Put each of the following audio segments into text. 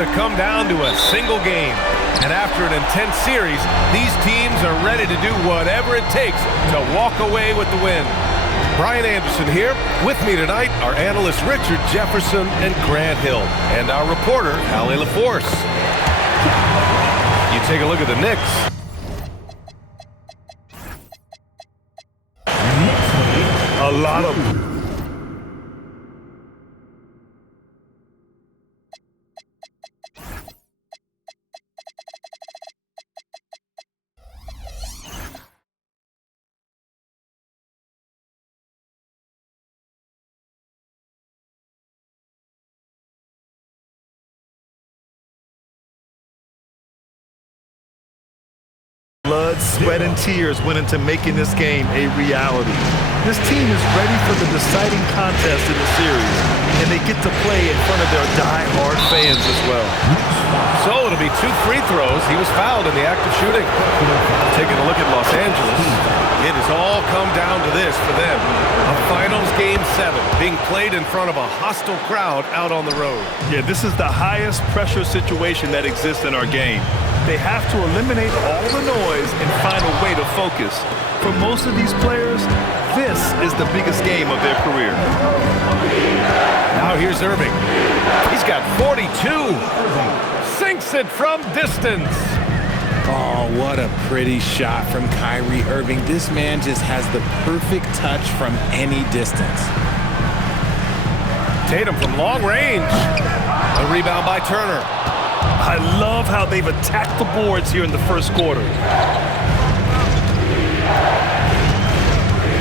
to come down to a single game. And after an intense series, these teams are ready to do whatever it takes to walk away with the win. Brian Anderson here. With me tonight are analysts Richard Jefferson and Grant Hill, and our reporter, Allie LaForce. You take a look at the Knicks. A lot of blood, sweat, and tears went into making this game a reality. This team is ready for the deciding contest in the series, and they get to play in front of their die-hard fans as well. So it'll be 2 free throws. He was fouled in the act of shooting. Taking a look at Los Angeles, it has all come down to this for them. A finals game 7 being played in front of a hostile crowd out on the road. Yeah, this is the highest pressure situation that exists in our game. They have to eliminate all the noise and find a way to focus. For most of these players, this is the biggest game of their career. Now here's Irving. He's got 42. Sinks it from distance. Oh, what a pretty shot from Kyrie Irving. This man just has the perfect touch from any distance. Tatum from long range. The rebound by Turner. I love how they've attacked the boards here in the first quarter.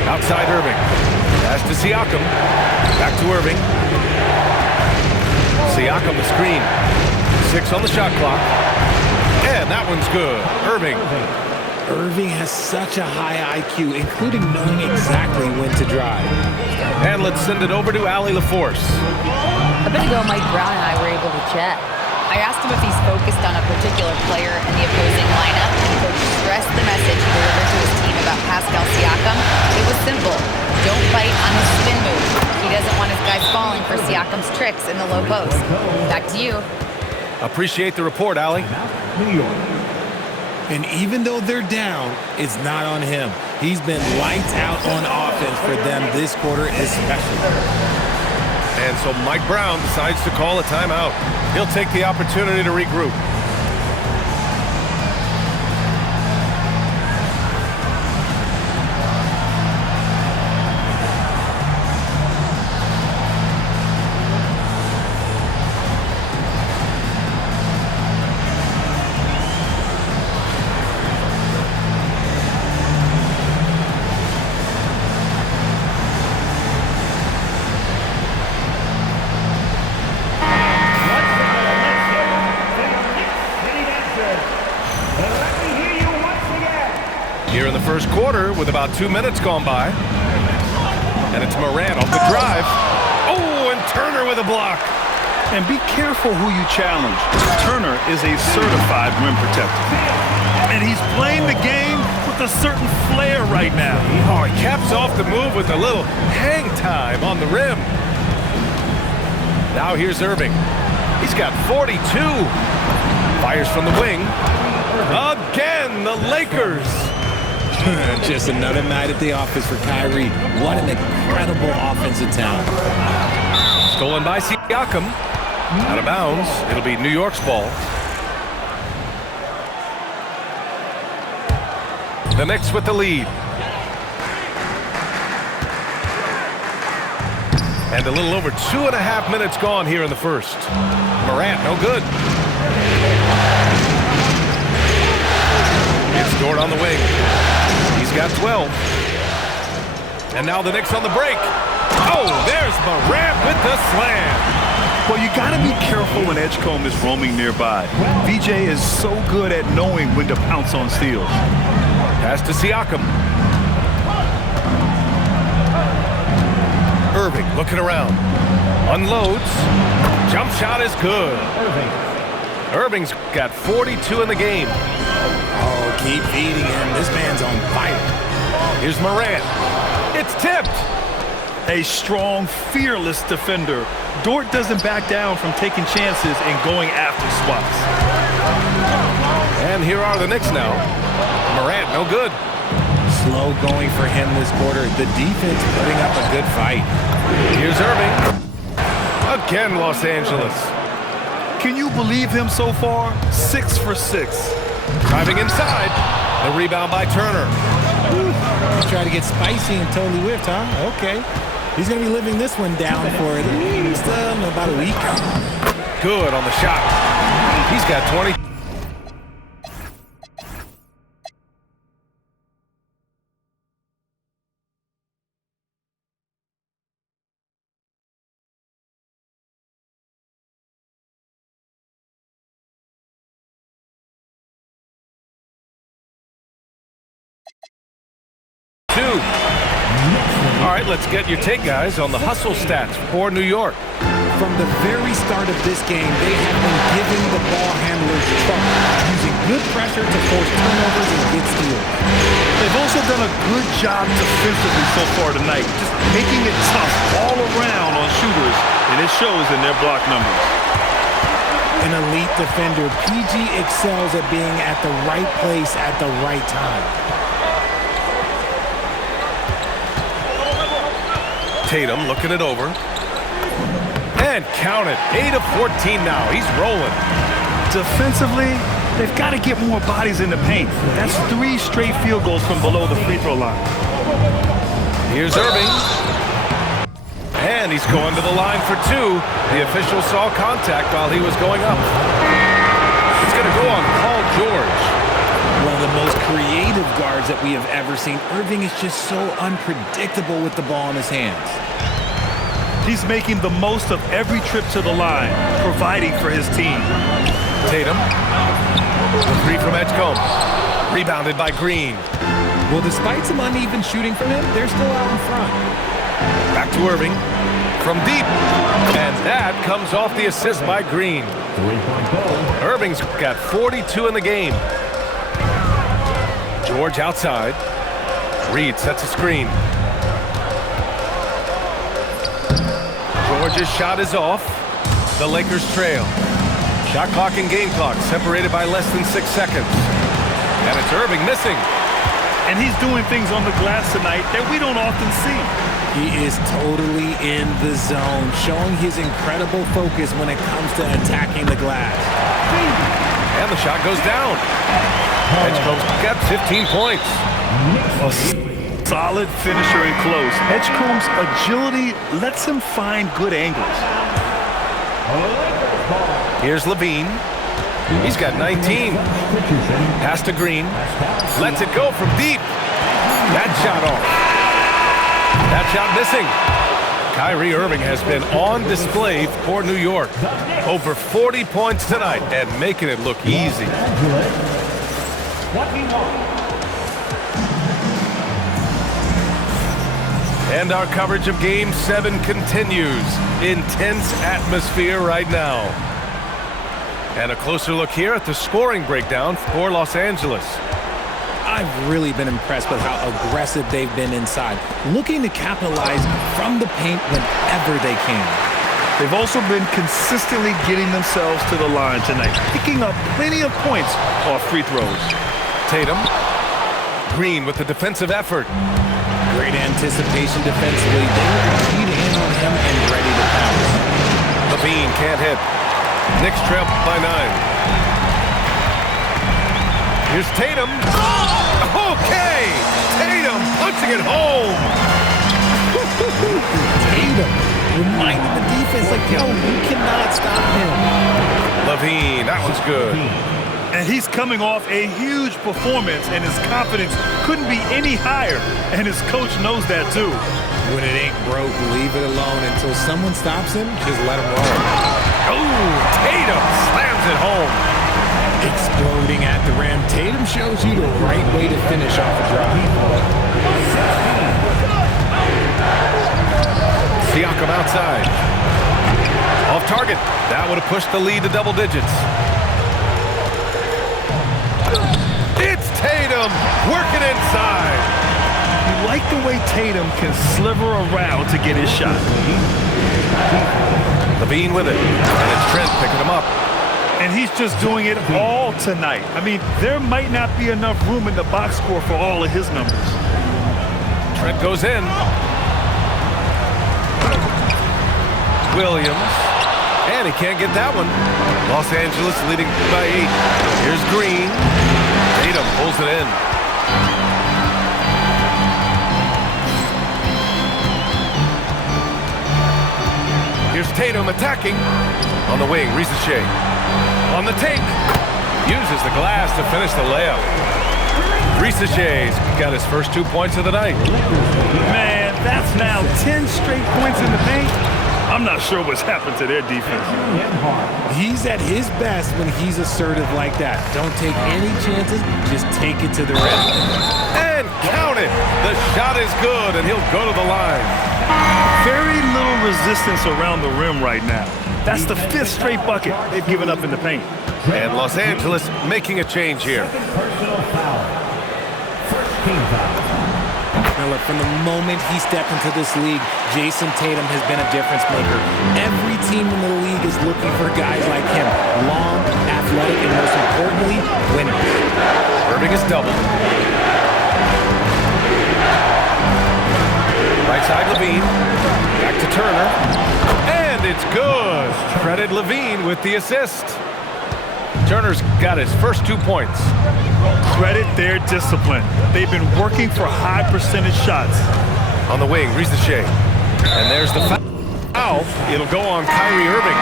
Outside Irving. Pass to Siakam. Back to Irving. Siakam the screen. 6 on the shot clock. And that one's good. Irving. Irving has such a high IQ, including knowing exactly when to drive. And let's send it over to Allie LaForce. A bit ago, Mike Brown and I were able to chat. I asked him if he's focused on a particular player in the opposing lineup, and Coach stressed the message he delivered to his team about Pascal Siakam. It was simple. Don't bite on his spin move. He doesn't want his guys falling for Siakam's tricks in the low post. Back to you. Appreciate the report, Allie. And even though they're down, it's not on him. He's been lights out on offense for them this quarter especially. And so Mike Brown decides to call a timeout. He'll take the opportunity to regroup. Here in the first quarter with about 2 minutes gone by. And it's Morant off the drive. Oh, and Turner with a block. And be careful who you challenge. Turner is a certified rim protector. And he's playing the game with a certain flair right now. Oh, he caps off the move with a little hang time on the rim. Now here's Irving. He's got 42. Fires from the wing. Again, the Lakers. Just another night at the office for Kyrie. What an incredible offensive talent. Stolen by Siakam. Out of bounds. It'll be New York's ball. The Knicks with the lead. And a little over 2.5 minutes gone here in the first. Morant, no good. It's Dort on the wing. He's got 12. And now the Knicks on the break. Oh, there's Morant with the slam. Well, you got to be careful when Edgecombe is roaming nearby. VJ is so good at knowing when to pounce on steals. Pass to Siakam. Irving looking around. Unloads. Jump shot is good. Irving's got 42 in the game. Oh, keep feeding him. This man's on fire. Here's Morant. It's tipped. A strong, fearless defender. Dort doesn't back down from taking chances and going after swats. And here are the Knicks now. Morant, no good. Slow going for him this quarter. The defense putting up a good fight. Here's Irving. Again, Los Angeles. Can you believe him so far? 6 for 6. Driving inside. The rebound by Turner. Try to get spicy and totally whiffed, huh? Okay. He's going to be living this one down for at least about a week. Good on the shot. He's got 20. All right, let's get your take, guys, on the hustle stats for New York. From the very start of this game, they have been giving the ball handlers trouble, using good pressure to force turnovers and get steals. They've also done a good job defensively so far tonight, just making it tough all around on shooters, and it shows in their block numbers. An elite defender, PG excels at being at the right place at the right time. Tatum looking it over. And count it. 8 of 14 now. He's rolling. Defensively, they've got to get more bodies in the paint. That's 3 straight field goals from below the free throw line. Here's Irving. And he's going to the line for 2. The official saw contact while he was going up. He's going to go on Paul George. One of the most creative guards that we have ever seen. Irving is just so unpredictable with the ball in his hands. He's making the most of every trip to the line, providing for his team. Tatum. The 3 from Edgecombe. Rebounded by Green. Well, despite some uneven shooting from him, they're still out in front. Back to Irving. From deep. And that comes off the assist by Green. Irving's got 42 in the game. George outside. Reed sets a screen. George's shot is off. The Lakers trail. Shot clock and game clock separated by less than 6 seconds. And it's Irving missing. And he's doing things on the glass tonight that we don't often see. He is totally in the zone, showing his incredible focus when it comes to attacking the glass. And the shot goes down. Edgecombe's got 15 points. A solid finisher in close. Edgecombe's agility lets him find good angles. Here's Levine. He's got 19. Pass to Green. Lets it go from deep. That shot off. That shot missing. Kyrie Irving has been on display for New York. Over 40 points tonight and making it look easy. And our coverage of Game 7 continues. Intense atmosphere right now. And a closer look here at the scoring breakdown for Los Angeles. I've really been impressed with how aggressive they've been inside, looking to capitalize from the paint whenever they can. They've also been consistently getting themselves to the line tonight, picking up plenty of points off free throws. Tatum. Green with the defensive effort. Great anticipation defensively. They were keyed in on him and ready to pounce. Levine can't hit. Knicks trail by 9. Here's Tatum. Okay! Tatum punching it home. Tatum reminding the defense, like, yo, you cannot stop him. Levine, that one's good. And he's coming off a huge performance, and his confidence couldn't be any higher, and his coach knows that too. When it ain't broke, leave it alone until someone stops him. Just let him roll. Oh, Tatum slams it home. Exploding at the rim. Tatum shows you the right way to finish off a drive. Siakam outside. Off target. That would have pushed the lead to double digits. It's Tatum working inside. like the way Tatum can sliver around to get his shot. Levine with it, and it's Trent picking him up. And he's just doing it all tonight. I mean, there might not be enough room in the box score for all of his numbers. Trent goes in. Williams. And he can't get that one. Los Angeles leading by 8. Here's Green. Tatum pulls it in. Here's Tatum attacking. On the wing, Risache. On the take. Uses the glass to finish the layup. Risache's got his first 2 points of the night. Man, that's now 10 straight points in the paint. I'm not sure what's happened to their defense. He's at his best when he's assertive like that. Don't take any chances, just take it to the rim. And count it. The shot is good, and he'll go to the line. Very little resistance around the rim right now. That's the 5th straight bucket they've given up in the paint. And Los Angeles making a change here. Now look, from the moment he stepped into this league, Jason Tatum has been a difference maker. Every team in the league is looking for guys like him. Long, athletic, and most importantly, winners. Irving is doubled. Right side, Levine. Back to Turner. And it's good. Credit Levine with the assist. Turner's got his first 2 points. Credit their discipline. They've been working for high percentage shots. On the wing, Risache. And there's the foul. It'll go on Kyrie Irving.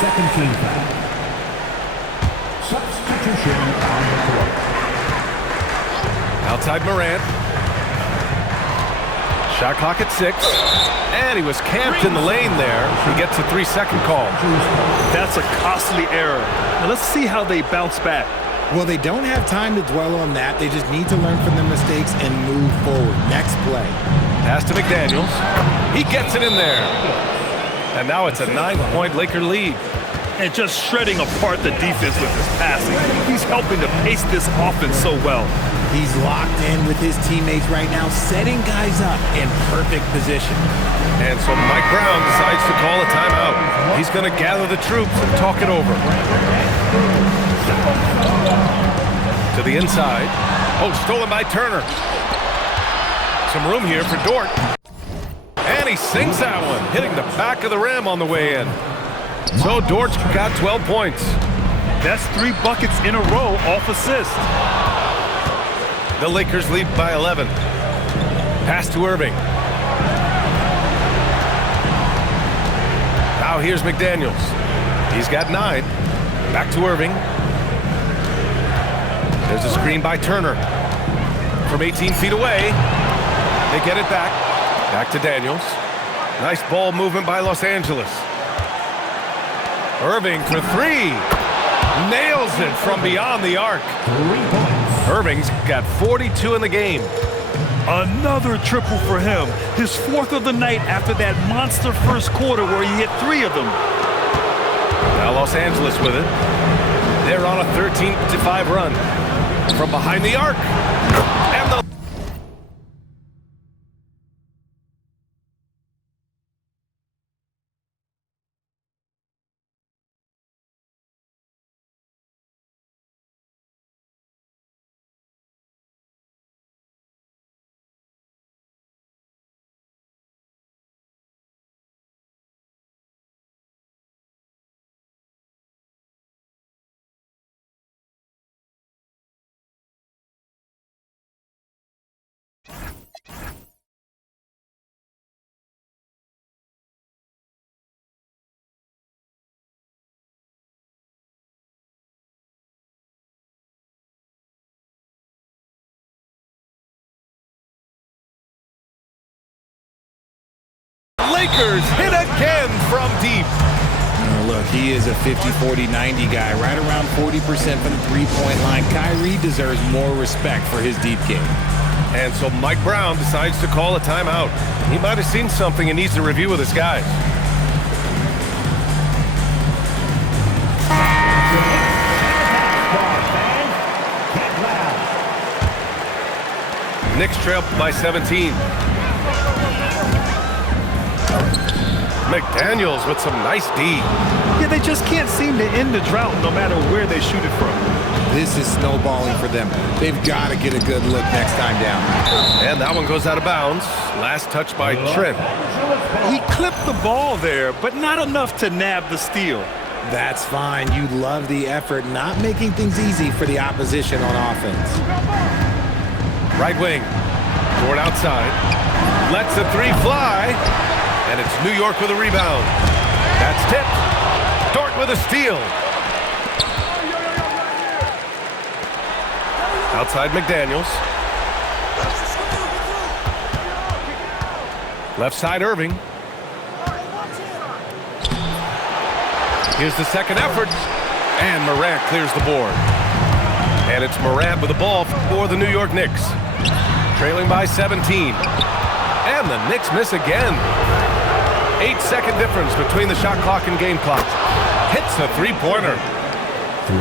Second team foul. Substitution on the court. Outside Morant. Shot clock at 6. And he was camped in the lane there. He gets a 3-second call. That's a costly error. Now let's see how they bounce back. Well, they don't have time to dwell on that. They just need to learn from their mistakes and move forward. Next play. Pass to McDaniels. He gets it in there. And now it's a 9-point Laker lead. And just shredding apart the defense with his passing. He's helping to pace this offense so well. He's locked in with his teammates right now, setting guys up in perfect position. And so Mike Brown decides to call a timeout. He's going to gather the troops and talk it over. To the inside. Oh, stolen by Turner. Some room here for Dort. And he sinks that one, hitting the back of the rim on the way in. So Dort's got 12 points. That's 3 buckets in a row off assist. The Lakers lead by 11. Pass to Irving. Now here's McDaniels. He's got 9. Back to Irving. There's a screen by Turner. From 18 feet away. They get it back. Back to Daniels. Nice ball movement by Los Angeles. Irving for 3. Nails it from beyond the arc. 3 points. Irving's got 42 in the game. Another triple for him. His 4th of the night after that monster first quarter where he hit 3 of them. Now Los Angeles with it. They're on a 13-5 run. From behind the arc. And the Lakers hit again from deep. Look, he is a 50, 40, 90 guy, right around 40% from the three-point line. Kyrie deserves more respect for his deep game. And so Mike Brown decides to call a timeout. He might have seen something and needs to review with his guys. Knicks trail by 17. McDaniels with some nice D. Yeah, they just can't seem to end the drought no matter where they shoot it from. This is snowballing for them. They've got to get a good look next time down. And that one goes out of bounds. Last touch by Trent. He clipped the ball there, but not enough to nab the steal. That's fine. You love the effort, not making things easy for the opposition on offense. Right wing. Toward outside. Lets the three fly. And it's New York with a rebound. That's tipped. Dort with a steal. Outside McDaniels. Left side Irving. Here's the second effort. And Morant clears the board. And it's Morant with the ball for the New York Knicks. Trailing by 17. And the Knicks miss again. 8-second difference between the shot clock and game clock. Hits the three-pointer.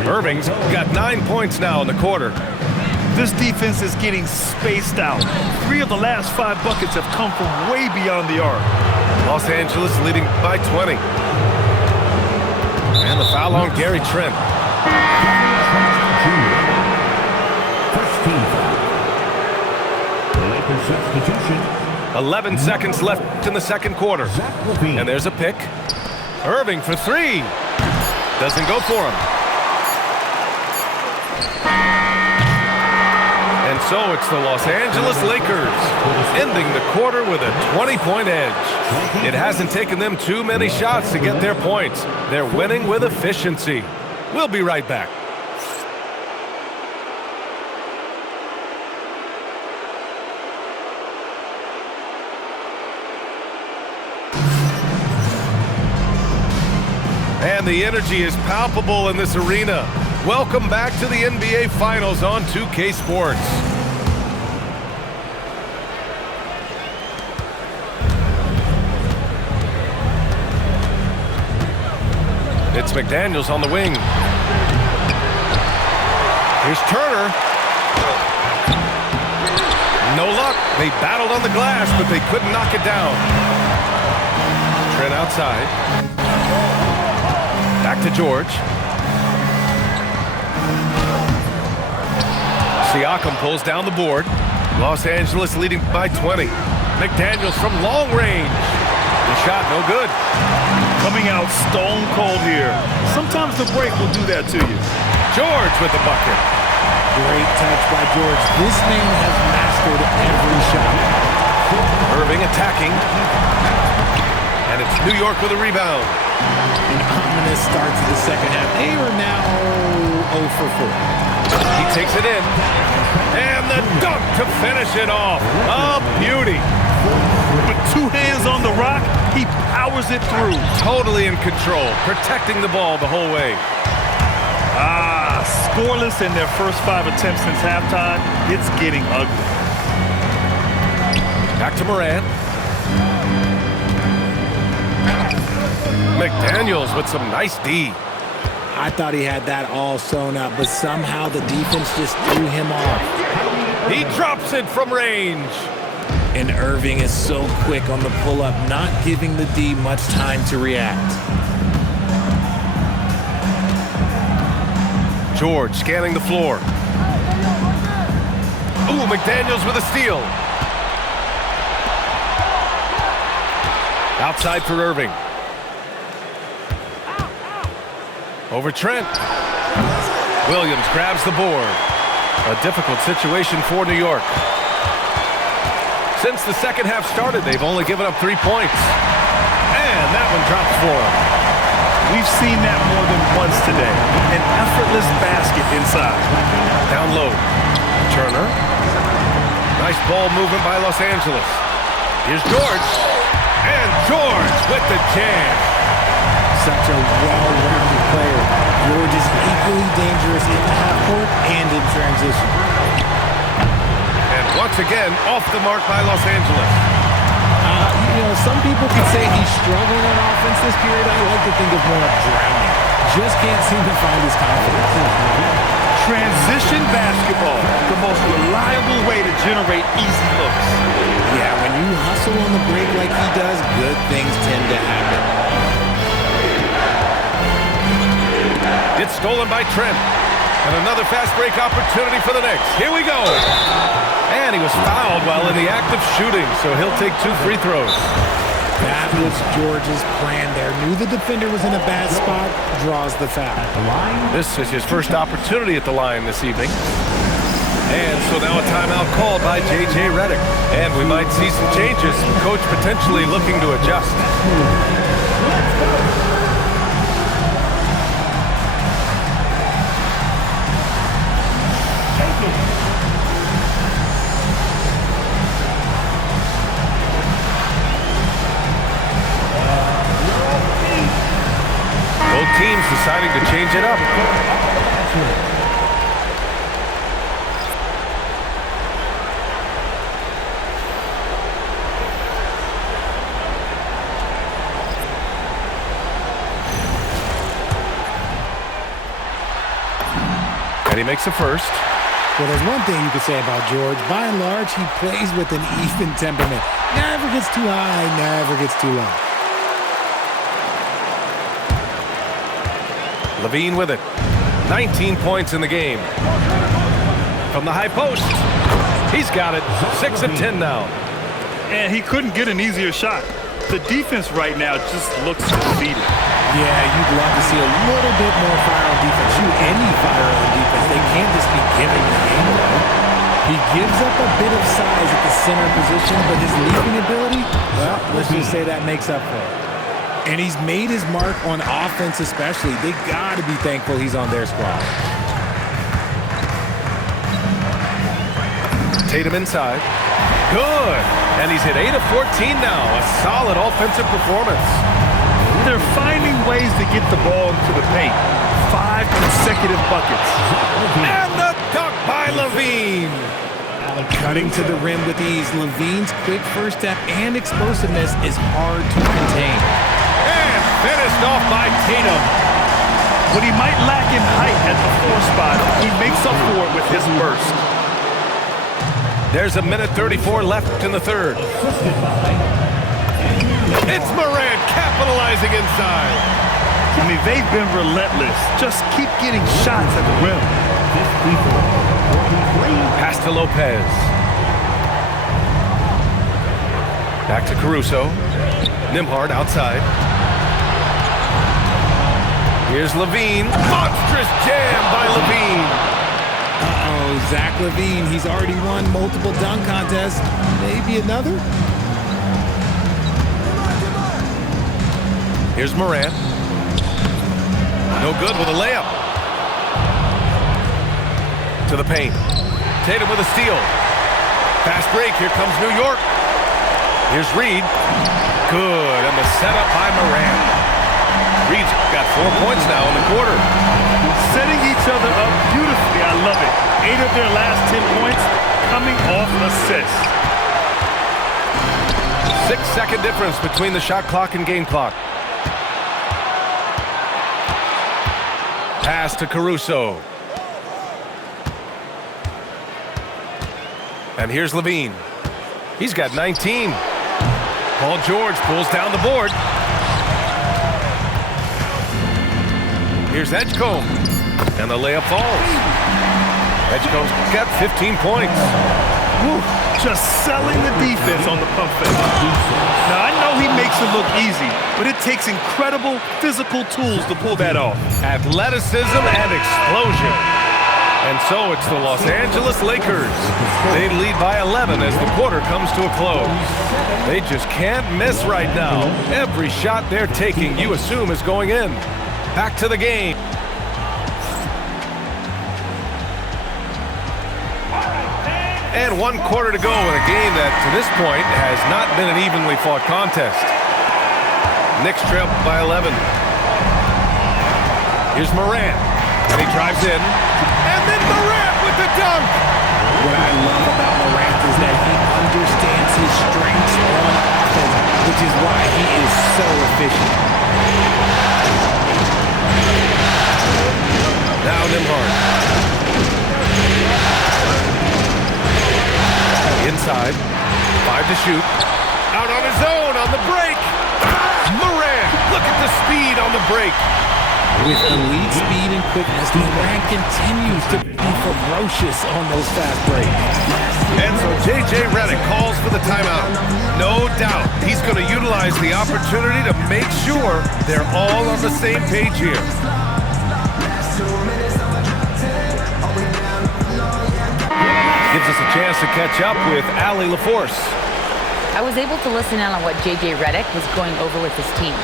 Irving's got 9 points now in the quarter. This defense is getting spaced out. 3 of the last 5 buckets have come from way beyond the arc. Los Angeles leading by 20. And the foul on Gary Trent. First team foul. Lakers substitution. 11 seconds left in the second quarter. And there's a pick. Irving for 3. Doesn't go for him. And so it's the Los Angeles Lakers ending the quarter with a 20-point edge. It hasn't taken them too many shots to get their points. They're winning with efficiency. We'll be right back. And the energy is palpable in this arena. Welcome back to the NBA Finals on 2K Sports. It's McDaniels on the wing. Here's Turner. No luck. They battled on the glass, but they couldn't knock it down. Trent outside. Back to George. Siakam pulls down the board. Los Angeles leading by 20. McDaniels from long range. The shot no good. Coming out stone cold here. Sometimes the break will do that to you. George with the bucket. Great touch by George. This man has mastered every shot. Irving attacking. And it's New York with a rebound. An ominous start to the second half. They are now 0 for 4. He takes it in. And the dunk to finish it off. A beauty. With 2 hands on the rock, he powers it through. Totally in control, protecting the ball the whole way. Scoreless in their first 5 attempts since halftime. It's getting ugly. Back to Morant. McDaniels with some nice D. I thought he had that all sewn up, but somehow the defense just threw him off. He drops it from range. And Irving is so quick on the pull-up, not giving the D much time to react. George scanning the floor. Ooh, McDaniels with a steal. Outside for Irving. Over Trent. Williams grabs the board. A difficult situation for New York. Since the second half started, they've only given up 3 points. And that one drops for them. We've seen that more than once today. An effortless basket inside. Down low. Turner. Nice ball movement by Los Angeles. Here's George. And George with the jam. Such a well-rounded player. George is equally dangerous in the half court and in transition. And once again, off the mark by Los Angeles. Some people could say he's struggling on offense this period. I like to think of more of drowning. Just can't seem to find his confidence. Transition basketball, the most reliable way to generate easy looks. Yeah, when you hustle on the break like he does, good things tend to happen. It's stolen by Trent. And another fast break opportunity for the Knicks. Here we go. And he was fouled while in the act of shooting, so he'll take 2 free throws. That was George's plan there. Knew the defender was in a bad spot, draws the foul. This is his first opportunity at the line this evening. And so now a timeout called by J.J. Redick. And we might see some changes. Coach potentially looking to adjust. Both teams deciding to change it up. And he makes a first. Well, there's one thing you could say about George. By and large, he plays with an even temperament. Never gets too high, never gets too low. Levine with it. 19 points in the game. From the high post. He's got it. 6 of 10 now. And he couldn't get an easier shot. The defense right now just looks defeated. Yeah, you'd love to see a little bit more fire on defense. Shoot, any fire on defense. They can't just be giving the game away. He gives up a bit of size at the center position, but his leaping ability, well, let's just say that makes up for it. And he's made his mark on offense especially. They got to be thankful he's on their squad. Tatum inside. Good. And he's hit 8 of 14 now. A solid offensive performance. They're finding ways to get the ball into the paint. 5 consecutive buckets. And the dunk by Levine. Cutting to the rim with ease. Levine's quick first step and explosiveness is hard to contain. And finished off by Tatum. When he might lack in height at the 4 spot, he makes up for it with his burst. There's a minute 34 left in the third. It's Morant capitalizing inside. I mean, they've been relentless. Just keep getting shots at the rim. Pass to Lopez. Back to Caruso. Nembhard outside. Here's Levine. Monstrous jam by Levine. Uh-oh, Zach Levine. He's already won multiple dunk contests. Maybe another? Here's Morant. No good with a layup. To the paint. Tatum with a steal. Fast break. Here comes New York. Here's Reed. Good. And the setup by Morant. Reed's got 4 points now in the quarter. Setting each other up beautifully. I love it. 8 of their last 10 points coming off assists. 6-second difference between the shot clock and game clock. Pass to Caruso. And here's Levine. He's got 19. Paul George pulls down the board. Here's Edgecombe. And the layup falls. Edgecombe's got 15 points. Woo, just selling the defense on the pump fake. Now, I know he makes it look easy, but it takes incredible physical tools to pull that off. Athleticism and explosion. And so it's the Los Angeles Lakers. They lead by 11 as the quarter comes to a close. They just can't miss right now. Every shot they're taking, you assume, is going in. Back to the game. And 1 quarter to go in a game that, to this point, has not been an evenly fought contest. Knicks trail by 11. Here's Morant. And he drives in. And then Morant with the dunk. What I love about Morant is that he understands his strengths on offense, which is why he is so efficient. Now Nembhard. 5 to shoot. Out on his own on the break. Morant, look at the speed on the break. With elite speed and quickness, Morant continues to be ferocious on those fast breaks. And so J.J. Redick calls for the timeout. No doubt he's going to utilize the opportunity to make sure they're all on the same page here. Gives us a chance to catch up with Allie LaForce. I was able to listen in on what J.J. Redick was going over with his team.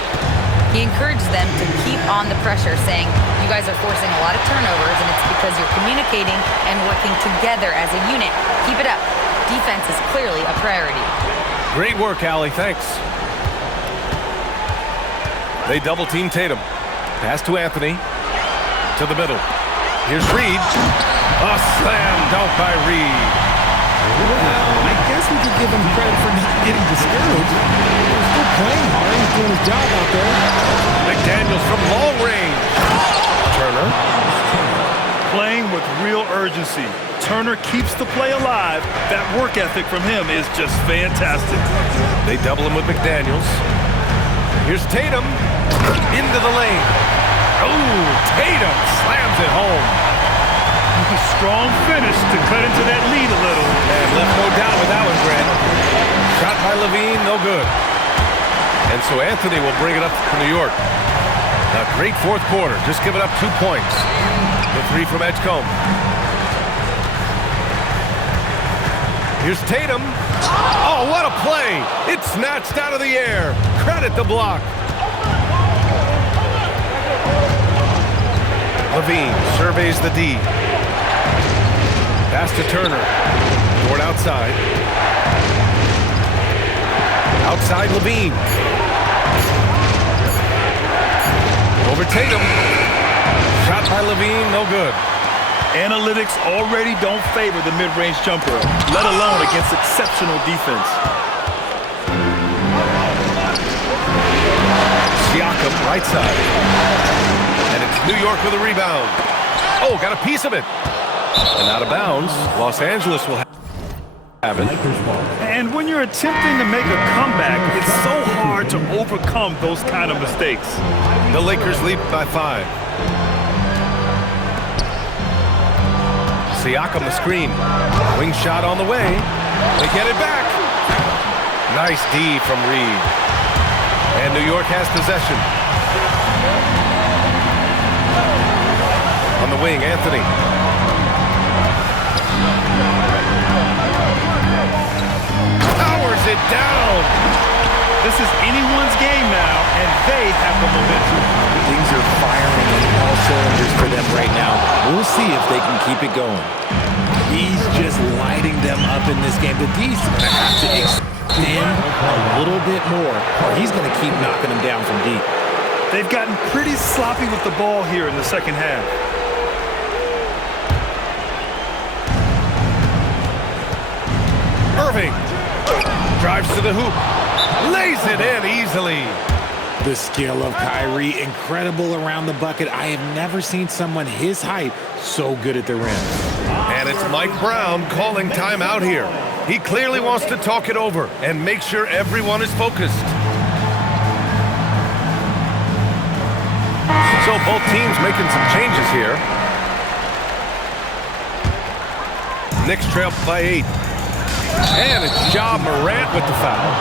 He encouraged them to keep on the pressure, saying, you guys are forcing a lot of turnovers, and it's because you're communicating and working together as a unit. Keep it up. Defense is clearly a priority. Great work, Allie. Thanks. They double-team Tatum. Pass to Anthony. To the middle. Here's Reed. A slam dunk by Reed. Well, I guess we could give him credit for not getting discouraged. He's still playing hard. He's doing his job out there. McDaniels from long range. Turner. Playing with real urgency. Turner keeps the play alive. That work ethic from him is just fantastic. They double him with McDaniels. Here's Tatum. Into the lane. Oh, Tatum slams it home. Strong finish to cut into that lead a little. And left no doubt with that one, Grant. Shot by Levine, no good. And so Anthony will bring it up for New York. A great fourth quarter, just giving up 2 points. The 3 from Edgecombe. Here's Tatum. Oh, what a play! It's snatched out of the air. Credit the block. Levine surveys the D. Pass to Turner. Toward outside. Outside Levine. Over Tatum. Shot by Levine, no good. Analytics already don't favor the mid-range jumper, let alone against exceptional defense. Siakam, right side. And it's New York with a rebound. Oh, got a piece of it. And out of bounds, Los Angeles will have it. And when you're attempting to make a comeback, it's so hard to overcome those kind of mistakes. The Lakers lead by 5. Siakam the screen. Wing shot on the way. They get it back. Nice D from Reed. And New York has possession. On the wing, Anthony. Powers it down. This is anyone's game now, and they have the momentum. Things are firing on all cylinders for them right now. We'll see if they can keep it going. He's just lighting them up in this game. The D's going to have to extend a little bit more, or he's going to keep knocking them down from deep. They've gotten pretty sloppy with the ball here in the second half. Irving drives to the hoop. Lays it in easily. The skill of Kyrie, incredible around the bucket. I have never seen someone his height so good at the rim. And it's Mike Brown calling timeout here. He clearly wants to talk it over and make sure everyone is focused. So both teams making some changes here. Knicks trail by 8. And it's Ja Morant with the foul.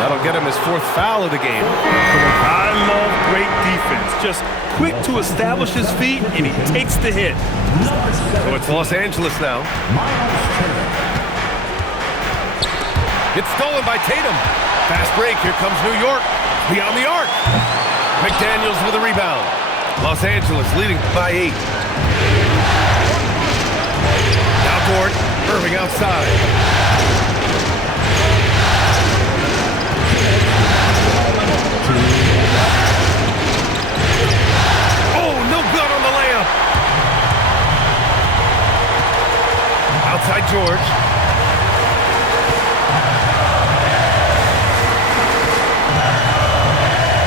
That'll get him his 4th foul of the game. I love great defense. Just quick to establish his feet, and he takes the hit. So it's Los Angeles now. It's stolen by Tatum. Fast break. Here comes New York. Beyond the arc. McDaniels with a rebound. Los Angeles leading by 8. Now Gord. Irving outside. Oh, no good on the layup. Outside George.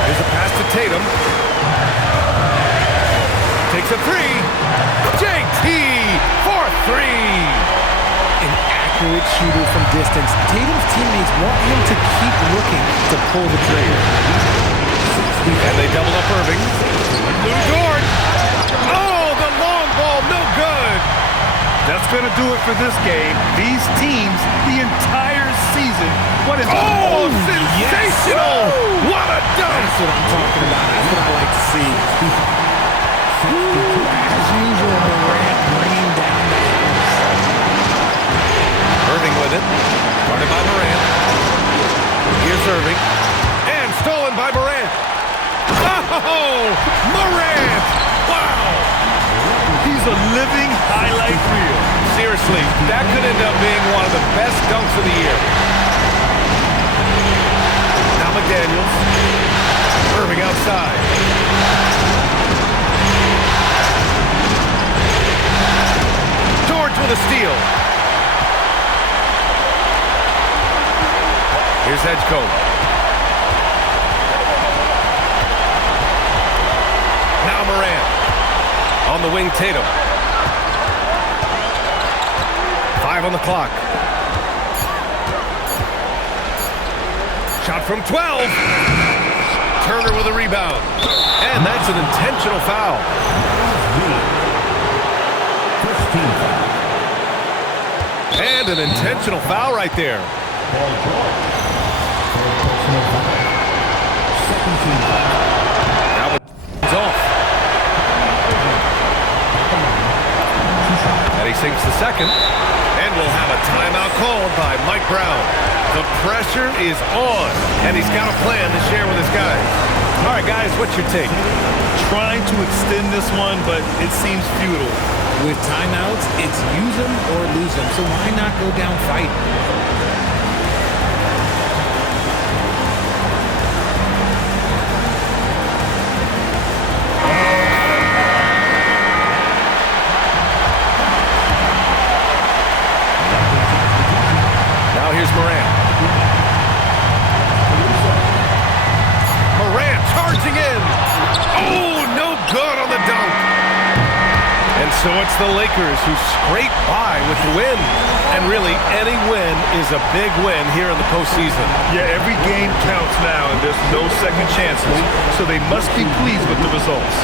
Here's a pass to Tatum. Takes a 3. JT for 3. An good shooter from distance. Tatum's teammates want him to keep looking to pull the trigger. And they double up Irving. Lou Dort. Oh, the long ball, no good. That's going to do it for this game. These teams, the entire season, what is sensational! Yes. What a dunk! That's what I'm talking about. That's what I like to see. As usual, Morant bringing down the house. Irving with it. Guarded by Morant. Here's Irving. And stolen by Morant. Oh! Morant! Wow! He's a living highlight reel. Seriously, that could end up being one of the best dunks of the year. Now McDaniels. Irving outside. George with a steal. Here's Edgecombe. Now Morant. On the wing, Tatum. 5 on the clock. Shot from 12. Turner with a rebound. And that's an intentional foul. And an intentional foul right there. Now it's off. And he sinks the second. And we'll have a timeout called by Mike Brown. The pressure is on, and he's got a plan to share with his guys. All right, guys, what's your take? Trying to extend this one, but it seems futile. With timeouts, it's use them or lose them. So why not go down fighting? Here's Morant. Morant charging in. Oh, no good on the dunk. And so it's the Lakers who scrape by with the win. And really, any win is a big win here in the postseason. Yeah, every game counts now, and there's no second chances. So they must be pleased with the results.